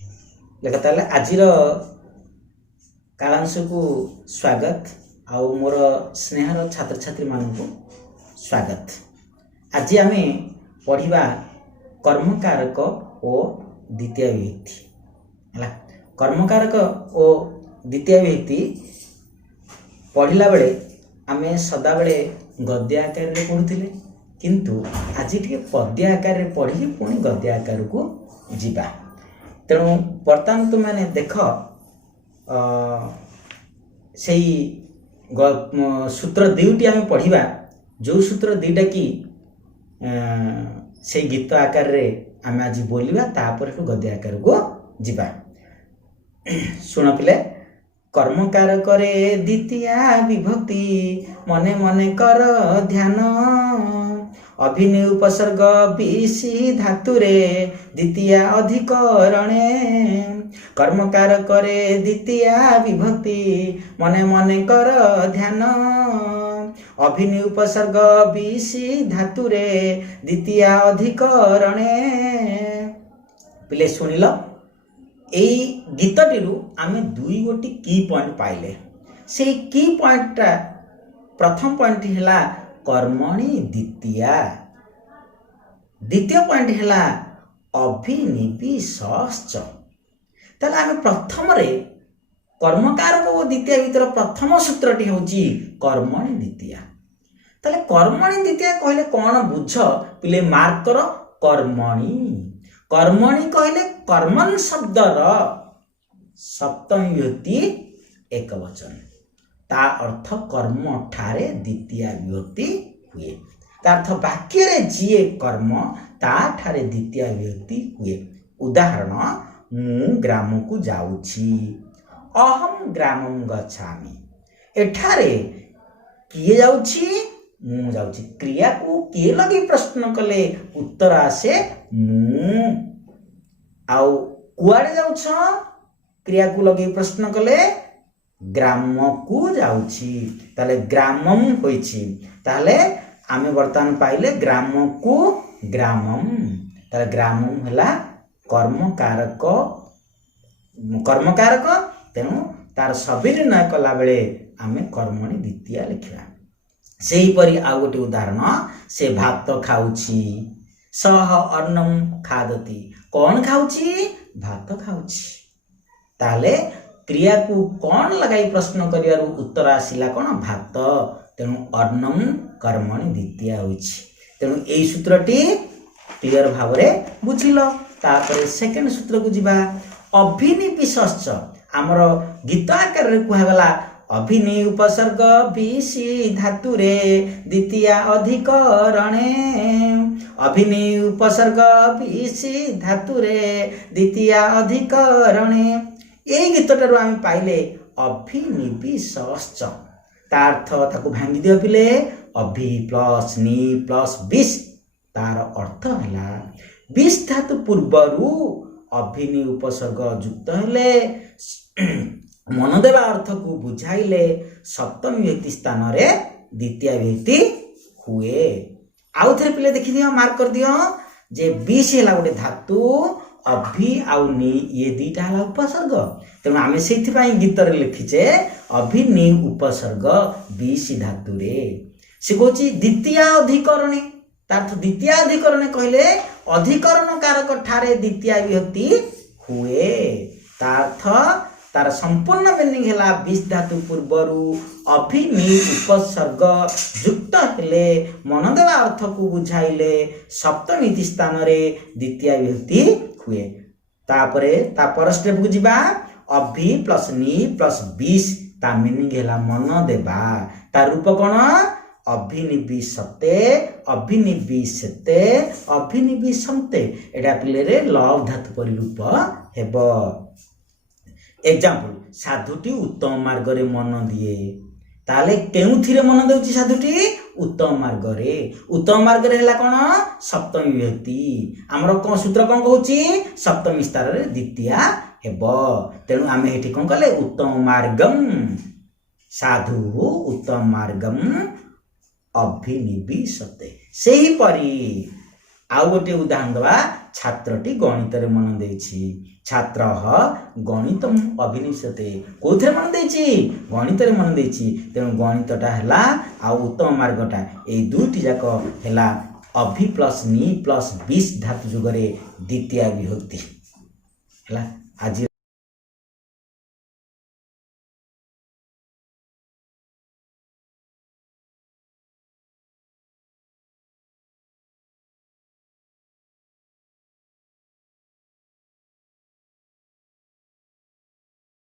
लेख ताले आजिर कालांश को स्वागत आउ मोर स्नेहर छात्र छात्री मानू स्वागत। आज आम पढ़ा कर्मकारक ओ द्वितीय विभक्ति है। कर्मकारक ओ द्वितीय विभक्ति पढ़ला बेले आम सदा बेले गद्य आकार रे पढ़ुथिले, किंतु आज टे पद्य आकार रे पढ़ी पुणी गद्य आकार को जीवा। तेणु बर्तमान तुम मैंने देख से सूत्र दुईटी आम पढ़ा, जो सूत्र दुईटा कि से गीत आकार रे आम आज बोलिबा, तापर गद्य आकार को जीवा। शुण पिले, कर्मकारक रे द्वितीय विभक्ति मने मने कर ध्यान, अभिनय उपसर्ग विसी धातुरे द्वितीय अधिकरणे। कर्मकारक रे द्वितीय विभक्ति मने मने कर ध्यान, अभिनय उपसर्ग विसी धातुरे द्वितीय अधिकरणे। पिले शुणिल, एई गीतटी आमे दुई गोटी की पॉइंट पाइले। से की पॉइंटटा प्रथम पॉइंट हैला कर्मणि द्वितीया, द्वितीय पॉइंट हैला अभिनिवेशश्च। ताले आमे प्रथम रे कर्मकारक और द्वितीय भीतर प्रथम सूत्रटी होची कर्मणि द्वितीया। ताले कर्मणि द्वितीया कहले कोन बुझ पिले मार्क कर। कर्मणि कर्मणि कहले कर्मन शब्दर सप्तमी विभक्ति एक वचन, ता अर्थ कर्म ठारे द्वितीय विभक्ति हुए। ता अर्थ वाक्य रे जीए कर्म ता ठारे द्वितीय विभक्ति हुए। उदाहरण, मु ग्राम को जाउछि, अहम ग्रामम गच्छामि। एठारे किए जाउछि? मु जाउछि। क्रिया को किए लगे प्रश्न कले उत्तर आसे मु। आउ कुआडे जाउछ? क्रिया को लगे प्रश्न कले ग्राम को जाउछि। ताले ग्रामम होइछि। ताले आमे वर्तमान पाइले ग्राम को ग्रामम। ताले ग्रामम हला कर्मकारक, कर्मकारक। तेणु तार सविनय कला बेले आमे कर्मणि द्वितीय लिखिबा। सेही परि आ गोटे उदाहरण, से भात खाउछि, सह अन्नम खादति। कौन खाउछि? भात खाउछि। ताले क्रिया को कौन लगाई प्रश्न करियारु उत्तर आसिला कौन? भात। तेणु अन्नम कर्मणि द्वितीय होइछि। तेणु एई सूत्रटी क्लियर भावरे बुझिलो। तापर सेकंड सूत्र को जिबा, अभिनिवेशश्च। हमर गीत आकार रे कुहा गला अभिनय उपसर्ग विसी धातुरे द्वितीय अधिकरणे। अभिनय उपसर्ग विसी धातुरे द्वितीय अधिकरणे। यही गीतटारू आम पाइले अभिनिवेशश्च। तार्थ ताको भांगी दियो पिले, अभि प्लस नि प्लस विश। तार अर्थ हैला विश धातु पूर्वरु अभिनय उपसर्ग युक्त हेले मन देवा अर्थ को बुझाइले सप्तमी विभक्ति स्थान रे द्वितीय विभक्ति हुए। आउ थे पिले देखि दियो, मार्क कर दियो जे विश हैला गोटे धातु, अभि आउ नि ये दुईटा हला उपसर्ग। तेणु आम से गीत लिखिचे अभिनि उपसर्ग विसी धातु रे। से कहूँ द्वितीय अधिकरणे। तार्थ द्वितीय अधिकरणे कहले अधिकरण कारक ठारे द्वितीय विभक्ति हुए। तार्थ तार संपूर्ण मीनिंग हैला विश धातु पूर्वरु अभिनि उपसर्ग युक्त हेले मन देवा अर्थ को बुझाइले सप्तमी स्थान रे द्वितीय विभक्ति हुए। तापरे तापर स्टेप को जिबा, अभि प्लस नि प्लस विश। ता मीनिंग हैला मन देवा। ता रूप कोन? अभिनिवेशते, अभिनिवेशते, अभिनिवेशन्ते। एटा पिले रे लव धातु परि रूप हेबो। एग्जांपल, साधुटी उत्तम मार्ग रे मन दिए। ताले केउथिरे मन देउची साधुटी? उत्तम मार्ग रे। उत्तम मार्ग रे हला कोन? सप्तमी विभक्ति। हमर कोन सूत्र कोन कहूची? सप्तमी स्थान रे द्वितीय हेबो। तेणु आमे हेठी कोन कले? उत्तम मार्गम साधु उत्तम मार्गम अभिनिवेशते। सेही परि आउ गोटे उदाहरण दवा, ଛାତ୍ରଟି ଗଣିତରେ ମନ ଦେଇଛି। ଛାତ୍ରଃ ଗଣିତମ୍ ଅଭିନିଶତେ। କୋଉଥିରେ ମନ ଦେଇଛି? ଗଣିତରେ ମନ ଦେଇଛି। ତେଣୁ ଗଣିତଟା ହେଲା ଆଉ ଉତ୍ତମ ମାର୍ଗଟା ଏଇ ଦୁଇଟି ଯାକ ହେଲା ଅଭି ପ୍ଲସ୍ ନି ପ୍ଲସ୍ ବିଶ୍ ଧାତୁ ଯୁଗରେ ଦ୍ୱିତୀୟା ବିଭକ୍ତି ହେଲା। ଆଜି